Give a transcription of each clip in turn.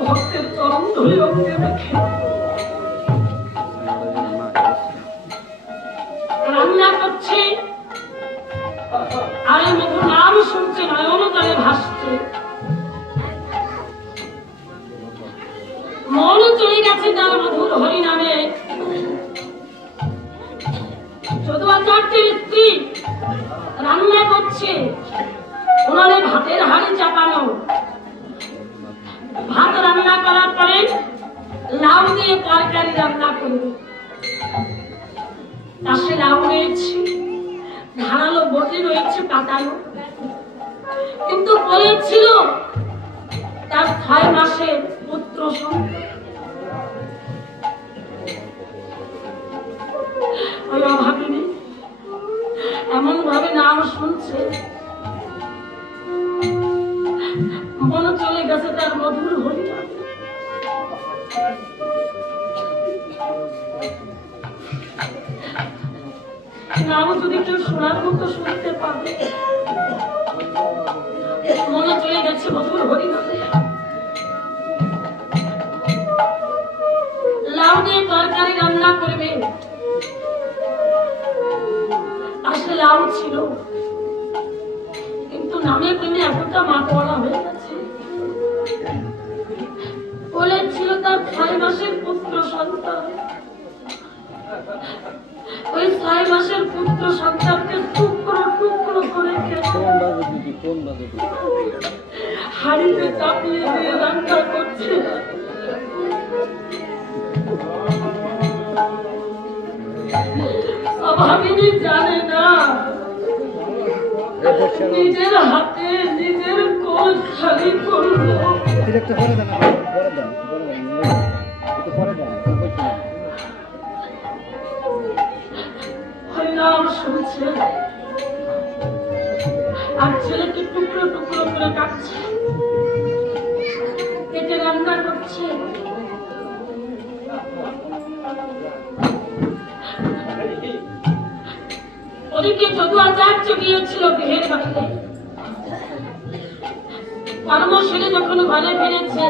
ভক্তের চরণ ধরে অঙ্গে রেখে রান্না করছে, আর মধুর নাম শুনছে, নয়ন তালে ভাসছে। মন চলে গেছে তার মধুর হরি নামে। যদুয়াচার্যের স্ত্রী রান্না করছে, উনানে ভাতের হাড়ি চাপানো। ভাত রান্না করার পরে লাউ দিয়ে তরকারি রান্না করবে। পাশে লাউ রয়েছে, ধারালো বটি রয়েছে পাতানো, কিন্তু বলেছিল তার 6 মাসের পুত্র সন্তান। ওই অভাবিনী এমন ভাবে নাম শুনছে, মনে চলে গেছে তার মধুর হরিনাম। নাম যদি কেউ শোনার মতো শুনতে পাবে, মনে চলে গেছে মধুর হরিনামে। লাউ দিয়ে তরকারি রান্না করবে, আসলে লাউ ছিল, কিন্তু নামে প্রেমে এতটা মাতোয়ারা হয়ে গেছে। বলেছিল তার 6 মাসের পুত্র সন্তান। ওই 6 মাসের পুত্র সন্তানকে টুকরো টুকরো করে হাড়িতে চাপিয়ে দিয়ে রান্না করছে। অভাবিনী জানে না নিজের হাতে নিজের কোল খালি করলো। হরিনাম শুনছে আর ছেলেকে টুকরো টুকরো করে কাটছে, কেটে রান্না করছে। ওদিকে যদুয়াচার্য গিয়েছিল বিয়ের বাড়িতে। কর্ম সেরে যখন ঘরে ফিরেছে,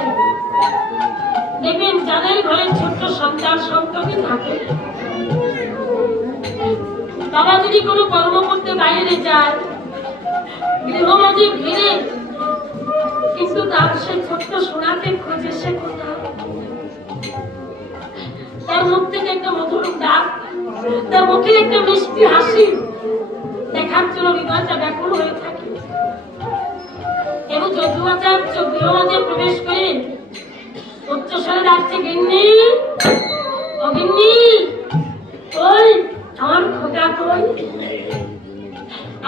দেখবেন যাদের ঘরে ছোট্ট সন্তান সন্ততি থাকে, বাবা যদি কোনো কর্ম করতে বাইরে যায়, গৃহমাঝে ভিড়ে, কিন্তু তার সে ছোট্ট সোনাকে খোঁজে সে কোথায়। তার মুখ থেকে একটা মধুর ডাক, তার মুখে একটা মিষ্টি হাসি দেখার জন্য হৃদয়টা ব্যাকুল হয়ে থাকে। এবং যদুয়াচার্য গৃহমাঝে প্রবেশ করে উচ্চস্বরে ডাকছে, গিন্নি ও গিন্নি, ওই আমার খোকা কই?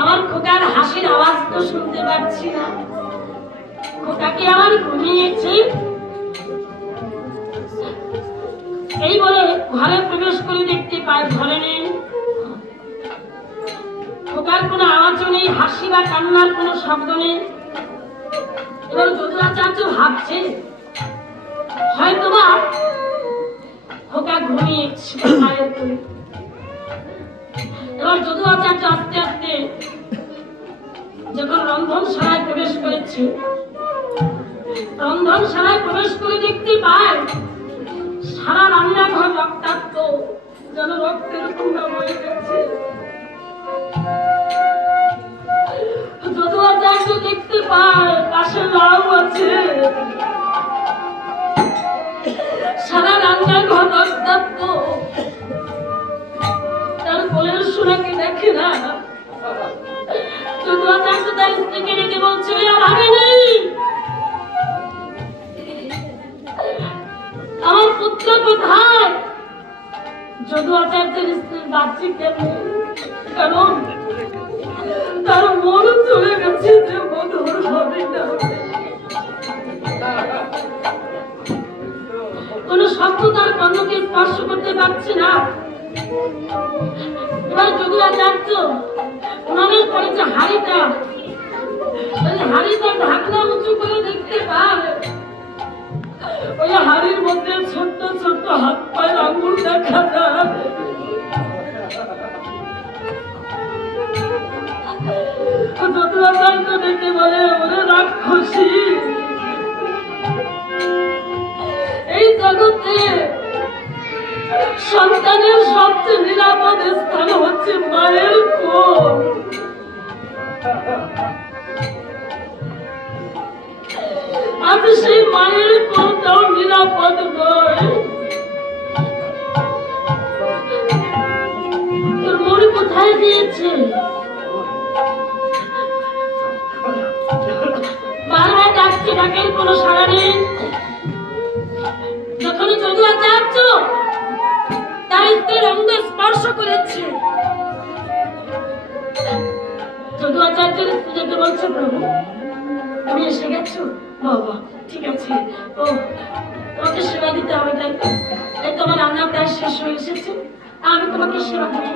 আমার খোকার হাসির আওয়াজ তো শুনতে পাচ্ছি না। খোকা কি আমার ঘুমিয়েছে? এই বলে ঘরে প্রবেশ করে দেখতে পায় ঘরে নেই। খোকার কোনো আওয়াজও নেই, হাসি বা কান্নার কোনো শব্দ নেই। এবার যদুয়াচার্য ভাবছে হয়তোবা খোকা ঘুমিয়েছে মায়ের কোলে। এবার যদুয়াচার্য আস্তে আস্তে যখন রন্ধনশালায় প্রবেশ করেছে, রন্ধনশালায় প্রবেশ করে দেখতে পায় সারা রান্নাঘর রক্তাক্ত, যেন রক্তের কুণ্ডা বয়ে গেছে। যদুয়াচার্য দেখতে পায় পাশে লাউ আছে, সারা রান্নাঘর রক্তাক্ত। তার কোলের সোনাকে দেখে না। যদুয়াচার্য তার স্ত্রীকে ডেকে বলছে, আমার পুত্র কোথায়? যদুয়াচার্যের স্ত্রীর বাচ্চি কেমন, কারণ তার মন চলে গেছে যে মধুর হবে না। কোন শব্দ তার কর্ণকে স্পর্শ করতে পারছে না। এবার যদুয়াচার্য মনে করেছে হাড়িটা, হাড়িটা ঢাকনা উঁচু করে দেখতে পায় ওই হাড়ির মধ্যে ছোট্ট ছোট্ট হাত পায়ের আঙুল দেখা যায়। যদুয়াচার্য ডেকে বলে, ওরে রাক্ষসী, হচ্ছে মায়ের কোল। আজ সেই মায়ের কোলটাও নিরাপদ নয়। তোর মন কোথায় গিয়েছে? বারবার ডাকছে, ডাকের কোনো সাড়া নেই। যখন যদুয়াচার্য তার স্ত্রীর অঙ্গ স্পর্শ করেছে, যদুয়াচার্যের স্ত্রীকে বলছে, প্রভু তুমি এসে গেছো? বাবা ঠিক আছে, ও তোমাকে সেবা দিতে হবে, তাই তো? এই তোমার রান্না প্রায় শেষ হয়ে এসেছে, আমি তোমাকে সেবা দেবো।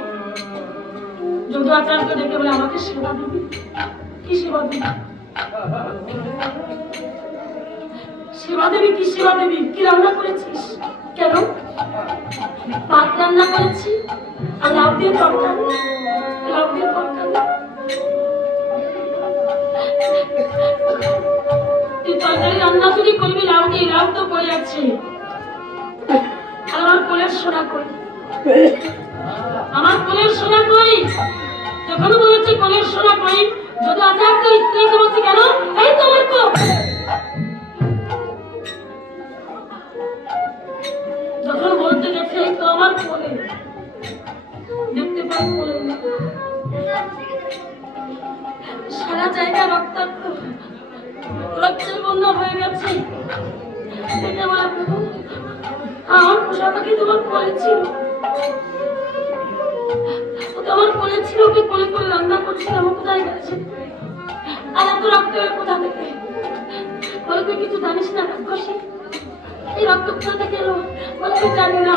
যদুয়াচার্য ডেকে বলে, আমাকে সেবা দিবি? কি সেবা দিবি? সেবা দেবী? কি সেবা দেবী? কি রান্না করেছিস? কেন? ভাত রান্না করেছি আর লাউ দিয়ে তরকারি। লাউ দিয়ে তরকারি? তুই তরকারি রান্না যদি করবি লাউ দিয়ে, লাউ তো পড়ে আছে। আর আমার কোলের সোনা কই? আমার কোলের সোনা কই? যখন বলেছে কোলের সোনা কই, যদি আচার্য স্ত্রীকে বলছে, কেন? এই তোমার কোল। যখন বলতে গেছে এই তো আমার কোলে, দেখতে পাই কোলে সারা জায়গা রক্তাক্ত, রক্তের বন্যা হয়ে গেছে। আমার পোষা পাখি তোমার কোলে ছিল, তোমার কোলে ছিল, ওকে কোলে করে রান্না করছিলাম, ও কোথায় গেছে? আর এত রক্ত কোথা থেকে? বলে তুই কিছু জানিস না রাক্ষসী? এই রক্ত কোথা থেকে এলো? বলে তুই জানি না।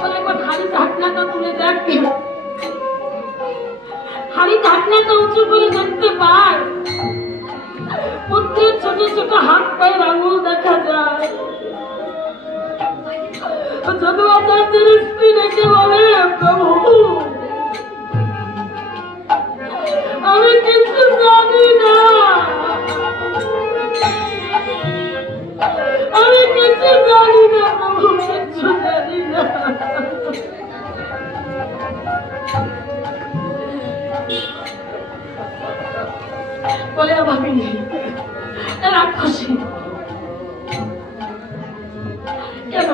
বলে একবার হাড়ি ঢাকনাটা তুলে দেখ। হাড়ি ঢাকনাটা উঁচু করে দেখতে পায়, পুত্রের ছোট ছোট হাত পায়ের আঙুল দেখা যায়। যদুয়াচার্যের স্ত্রী ডেকে বলে, প্রভু আমি কিছু জানি না, আমি কিছু জানি না, প্রভু কিছু জানি না। বলে আমাকে রাক্ষসী, কেন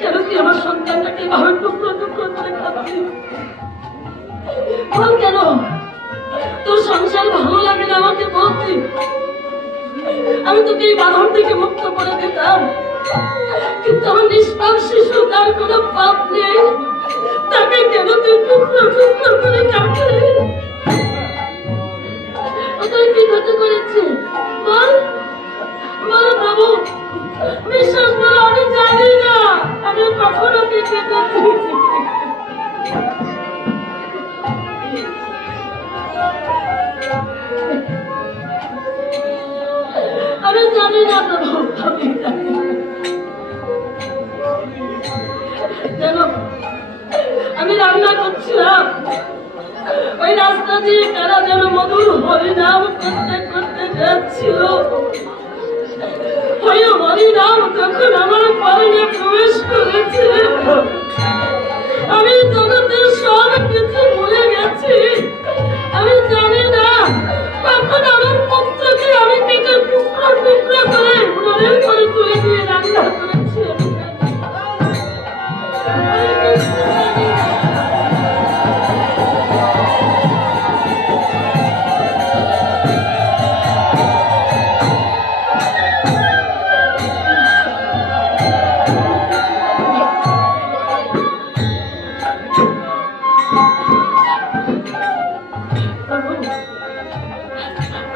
কেন তুই আমার সন্তানটাকে এভাবে টুকরো টুকরো করে খাচ্ছিস? বল কেন? তোর সংসার ভালো লাগে না আমাকে বলতি, আমি তোকে এই বাঁধন থেকে মুক্ত করে দিতাম। কিন্তু আমার নিষ্পাপ শিশু, তার কোনো পাপ নেই, তাকে কেন তুই টুকরো টুকরো করে কাটলি? ওদের কি ক্ষতি করেছে? বল বল প্রভু, বিশ্বাস করো আমি জানি না, আমি কখনো কি কেটেছি। আমি জানি না প্রভু, আমি জানি না। জানো, আমি রান্না করছিলাম, ওই রাস্তা দিয়ে কারা যেন মধুর হরিনাম করতে করতে যাচ্ছিল। ওই হরিনাম যখন আমার পরনে প্রবেশ করেছে, আমি জগতের সব কিছু ভুলে গেছি। আমি জানি না কখন আমার পুত্রকে আমি কেটে টুকরো টুকরো করে মনের করে তুলে দিয়ে রান্না করেছি।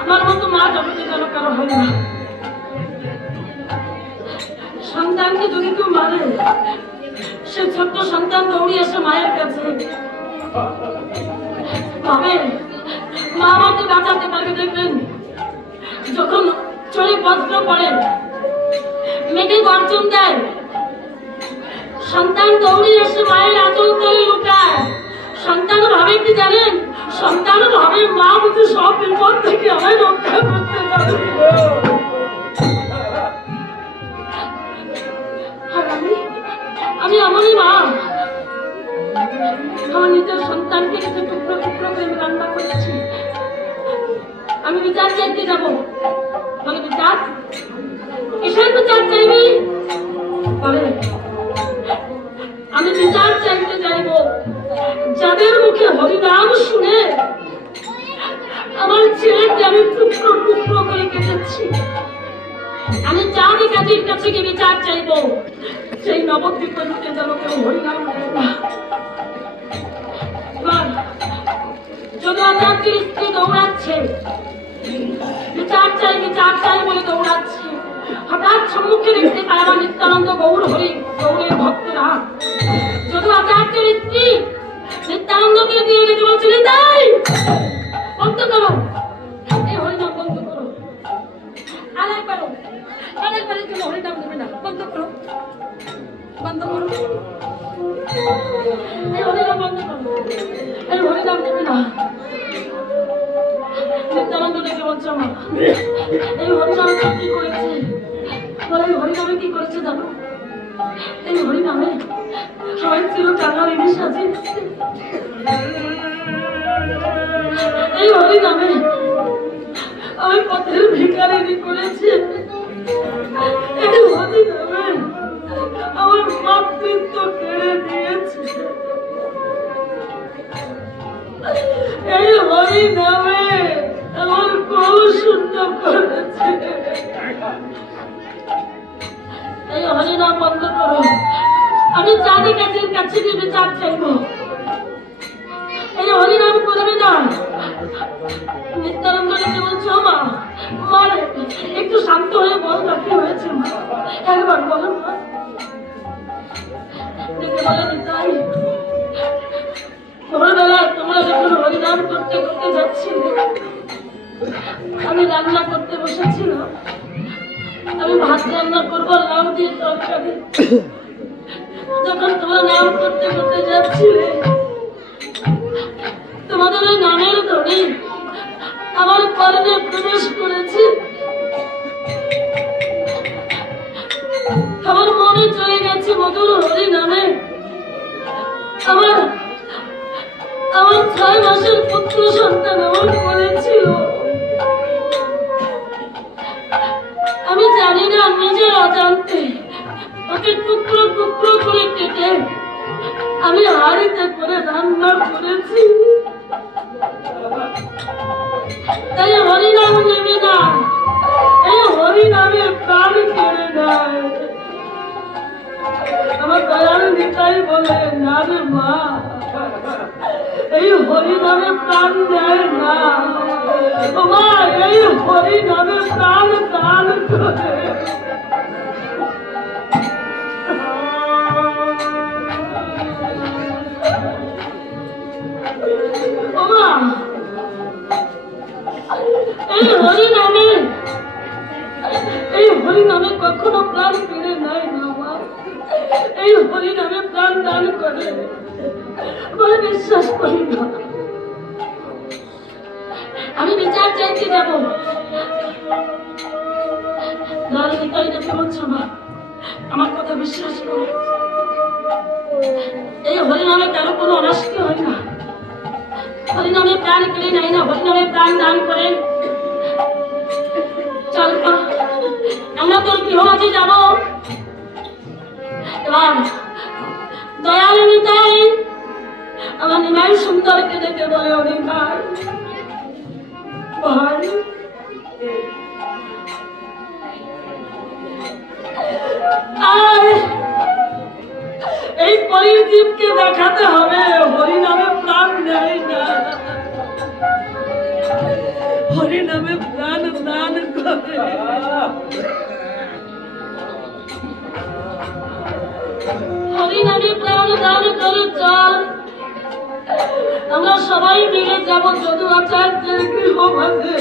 আমার মতো মা জগতে যেন কারো হয় না। সন্তানকে যদি কেউ মারে, সে ছোট্ট সন্তান দৌড়ে এসে মায়ের কাছে ভাবে মা আমাকে বাঁচাতে পারবে। দেখবেন যখন চলে বজ্র পড়ে, মেঘে গর্জন দেয়, সন্তান দৌড়ে এসে মায়ের আঁচল তলে লুকায়। সন্তান ভাবে কি জানেন? সন্তান ভাবে মা বুঝে সব বিপদ থেকে আমায় রক্ষা করতে পারবে। আমি আমারই মা, আমার নিজের চাইতে যাবো, বলে বিচার, কিসের বিচার চাইবি? বলে আমি বিচার চাইতে যাইবো যাদের মুখে হরিনাম শুনে আমার ছেলেকে আমি টুকরো টুকরো করে কেটেছি। আমি চাঁদি কাজীর কাছে গিয়ে বিচার চাইবো, সেই নবদ্বীপের মুখে যেন কেউ হরিনাম করে না। যদি আচার্যের স্ত্রী দৌড়াচ্ছে, বিচার চাই বলে দৌড়াচ্ছে, হঠাৎ সম্মুখে দেখতে পায় আমার নিত্যানন্দ গৌর হরি গৌরের ভক্তরা। যদি আচার্যের স্ত্রী নিত্যানন্দকে দিয়ে রেখে বলছিল, তাই বন্ধ করো, এই হরিনাম বন্ধ করো, আরেকবারের জন্য হরিনাম দেবে না, বন্ধ করো, বন্ধ করো, এই হরিনাম বন্ধ করো, এই হরিনাম দেবে না। নিত্যানন্দ দেখে বলছে, মা এই হরিনামে কি করেছে? বলে এই হরিনামে কি করেছে জানো? এই হরিনামে সবাই ছিল টাকা ঋণী সাজিয়েছে, এই হরিনামে আমি পথের ভিখারিনী করেছে, এই হরিনামে আমার মাতৃত্ব কেড়ে নিয়েছে, এই হরিনামে আমার কৌ শূন্য করেছে। এই হরিনাম বন্ধ করো, আমি চাঁদি কাজের কাছে গিয়ে বিচার চাইব, এই হরিনাম করবে না। নিত্যানন্দ রেখে বলছো, মা মারে একটু শান্ত হয়ে বল না কি হয়েছে, মা একবার বলো মা। দেখে বলে নিতাই, ভোরবেলা তোমরা যখন হরিনাম করতে করতে যাচ্ছিলে, আমি রান্না করতে বসেছিলাম, আমি ভাত রান্না করবো লাউ দিয়ে তরকারি। যখন তোমরা নাম করতে করতে যাচ্ছিলে, তোমাদের ওই নামের ধ্বনি আমার কর্ণে প্রবেশ করেছে, আমার মনে চলে গেছে মধুর হরি নামে। আমার 6 মাসের পুত্র সন্তান আমার করেছিল, আমি জানি না, নিজের অজান্তে ওকে টুকরো টুকরো করে কেটে আমি হাড়িতে করে রান্না করেছি। তাই হরিনাম নেবে না, এই হরিনামে প্রাণ কেড়ে নেয়। আমার দয়াল নিতাই বলে, না রে মা, এই হরিনামে প্রাণ দেয় না মা, এই হরিনামে প্রাণ দান করে। এই হরিনামে কখনো প্রাণ কেড়ে নেয় না মা, এই হরিনামে প্রাণ দান করে, বলে বিশ্বাস করি না। আমি বিচার চাইতে যাবো, আমার কথা বিশ্বাস করো, এই হরিনামে কারো কোনো অনাষ্টি হয় না, হরিনামে প্রাণ কেড়ে নেয় না, হরিনামে প্রাণ দান করে। চল আমরা তোর গৃহমাঝে যাবো। এবার দয়াল নিতাই আমার নিমাই সুন্দরকে দেখে বলে, অনেক ভাই ভাই এই পরিজীবকে দেখাতে হবে হরিনামে প্রাণ নেয় না, হরিনামে প্রাণ দান করে। হরিনামে প্রাণ দান করে। চল আমরা সবাই মিলে যাব যদু আচার্যের গৃহমাঝে।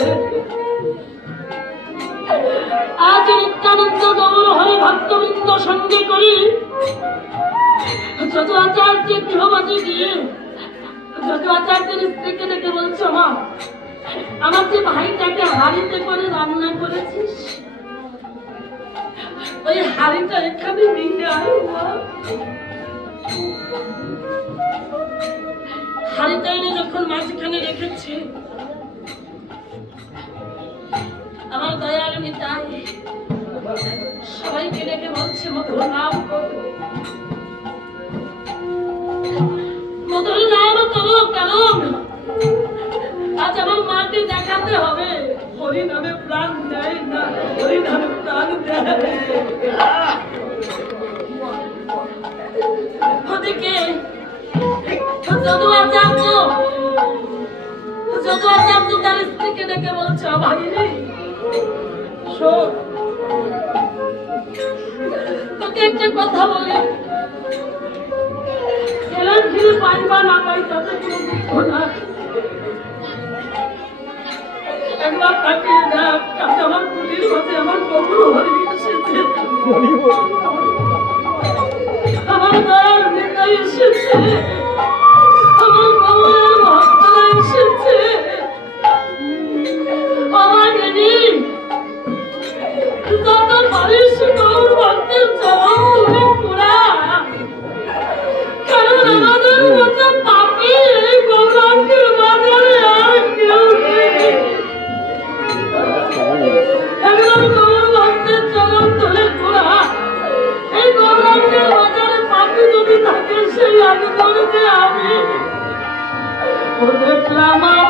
আজ নিত্যানন্দ গৌর হরি ভক্তবৃন্দ সঙ্গে করি যদু আচার্যের গৃহমাঝে গিয়ে যদু আচার্যের স্ত্রীকে ডেকে বলছো, মা আমার যে ভাইটাকে হাড়িতে করে রান্না করেছিস, ওই হাড়িটা এখানে নিয়ে আয় মা। হাড়িটা এনে যখন মাঝখানে রেখেছে, আমার দয়াল নিতাই সবাইকে ডেকে বলছে মধুর নাম করো, মধুর নাম করো, কারণ আজ আমার মাকে দেখাতে হবে হরি নামে প্রাণ দেয় না, হরি নামে প্রাণ দেয়। ওদিকে যদুয়াচার্য তার স্ত্রীকে ডেকে বলছে ভাগিনী শোন, তোকে একটা কথা বলি, খেলার খেলে পাই বা না পাই তাতে কোনো দুঃখ না, একবার তাকিয়ে দেখ আজ আমার কুটির মাঝে আমার কবর হরি এসেছে, আমার দয়াল নিতাই এসেছে, আমার কবরের ভক্তরা এসেছে। আমার দিদি যত পারিস গৌর ভক্তের চরণ ধরে পুরা, কারণ আমাদের মতো পাপী এই গৌরাঙ্গের বাজারে আর কেউ নেই। একজন গৌর ভক্তের চরণ ধরে পুরা, এই গৌরাঙ্গের বাজারে পাপী যদি থাকে সেই আগে বলে যে আমি ও দেখলাম আমার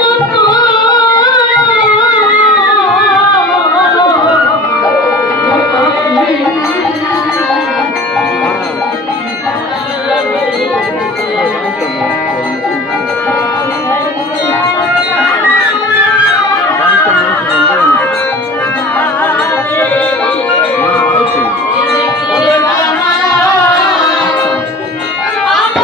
মতো আমার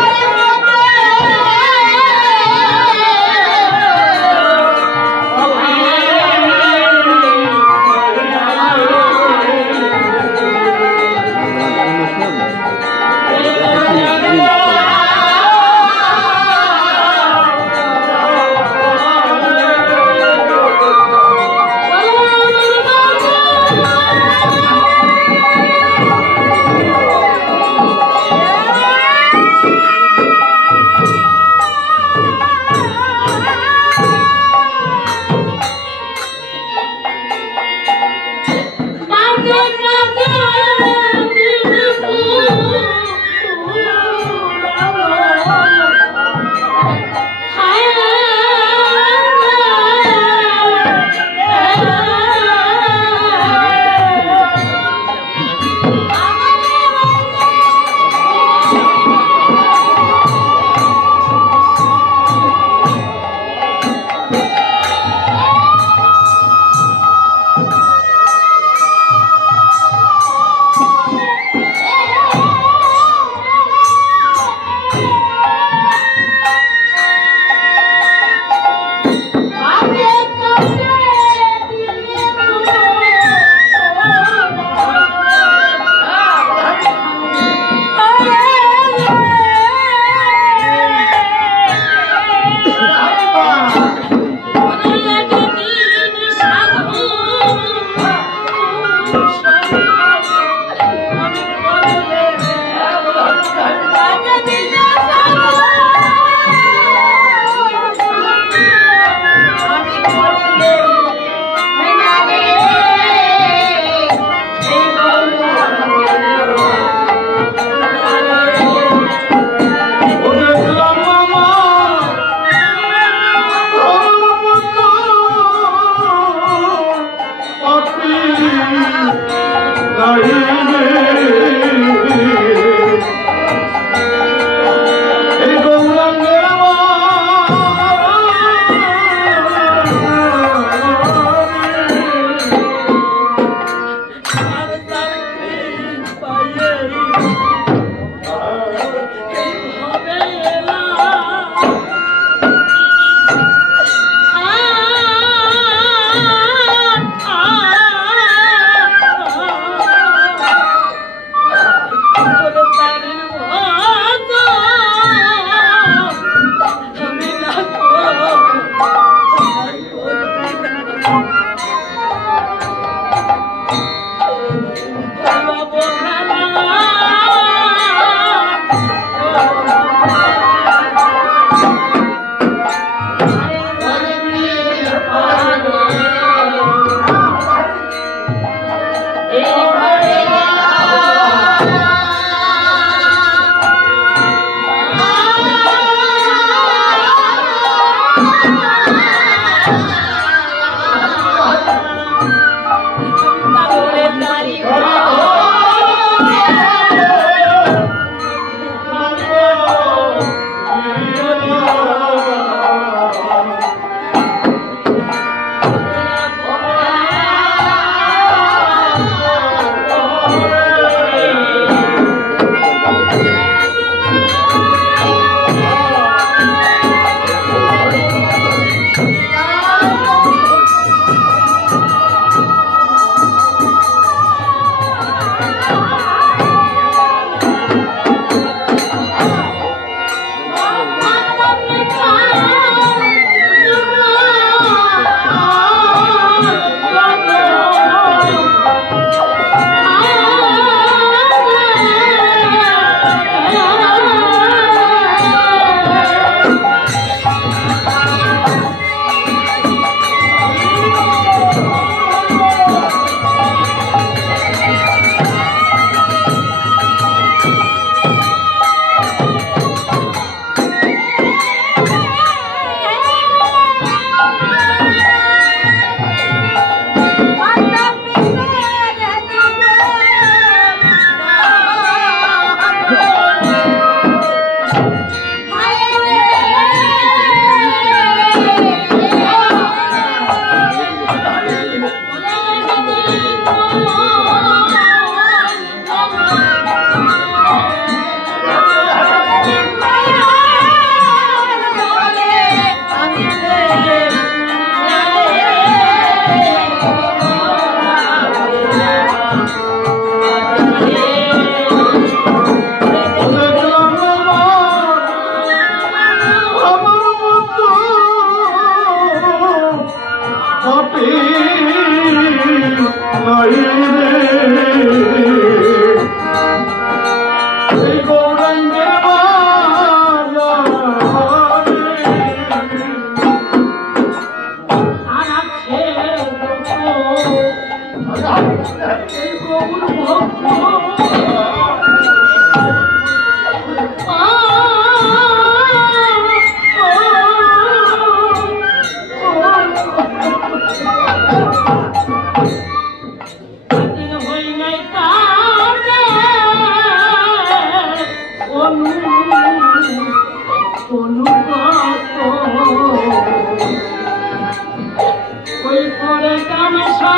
ওই করে কামসা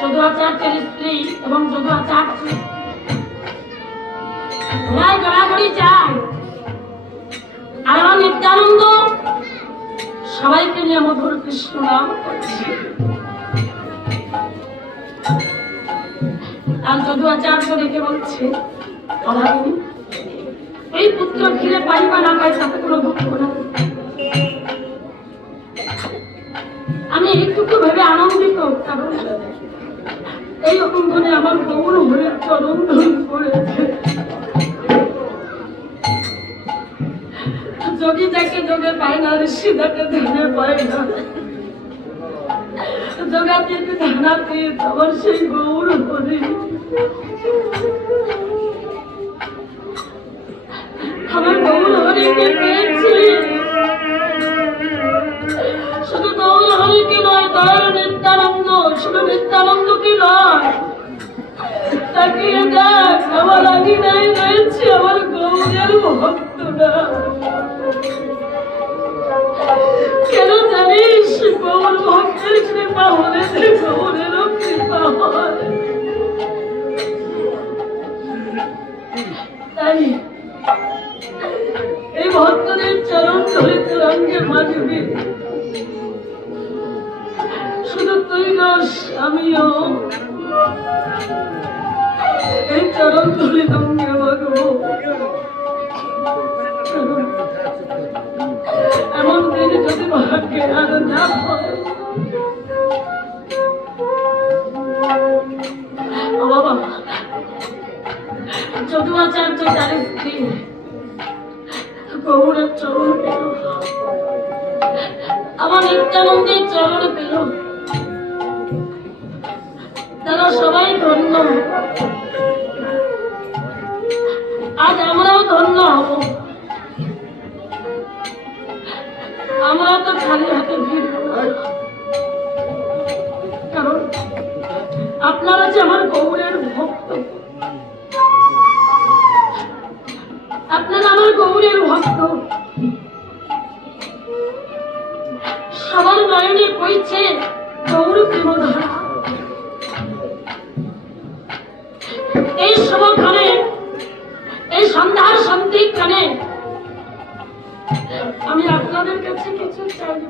যদুরাচার্যের স্ত্রী এবং যদুরাচার্য ঘোড়ায় গড়াগড়ি যায়। আর আমার নিত্যানন্দ সবাইকে নিয়ে মধুর কৃষ্ণ নাম করছে। আর যদুরাচার্য রেখে বলছে, অভাগিনী, এই পুত্র ঘিরে পাই বা না পাই তাতে কোনো দুঃখ না। আমি এইটুকু ভেবে আনন্দিত, কারণ এইরকম করে আমার গৌর হয়ে চরণ ধরে পড়েছে। যোগী যাকে যোগে পায় না, ঋষি যাকে ধ্যানে পায় না, যোগাতীত ধ্যানাতীত আমার সেই গৌর হরি। আমার গৌর হরিকে পেয়েছি। শুধু গৌর হরিকে নয়, দয়াল নিত্যানন্দ, শুধু নিত্যানন্দকে নয়, তাকিয়ে দেখ আমার আঙিনায় রয়েছে আমার গৌরের ভক্তরা। কেন জানিস? গৌর ভক্তের কৃপা হলে যে গৌরেরও কৃপা হয়। তাই এই ভক্তদের চরণ ধরে তরঙ্গে মাঝবি। শুধু তুই নস, আমিও এই চরণ ধরে তরঙ্গে মাগবো। এমন দিন যদি ভাগ্যে আর না হয়, বাবা যদুরাচার্য তার স্ত্রী গৌরের চরণ পেল। আমার নিত্যানন্দের চরণ পেল, তারা সবাই ধন্য। আজ আমরাও ধন্য হব। আমরা তো খালি হাতে ভিড় হব, কারণ আপনারা যে আমার গৌরের ভক্ত, আপনারা আমার গৌরের ভক্ত। সবার নয়নে বইছে গৌর প্রেমধারা। এই সময়খানে, এই সন্ধ্যার সন্ধিক্ষণে আমি আপনাদের কাছে কিছু চাইব।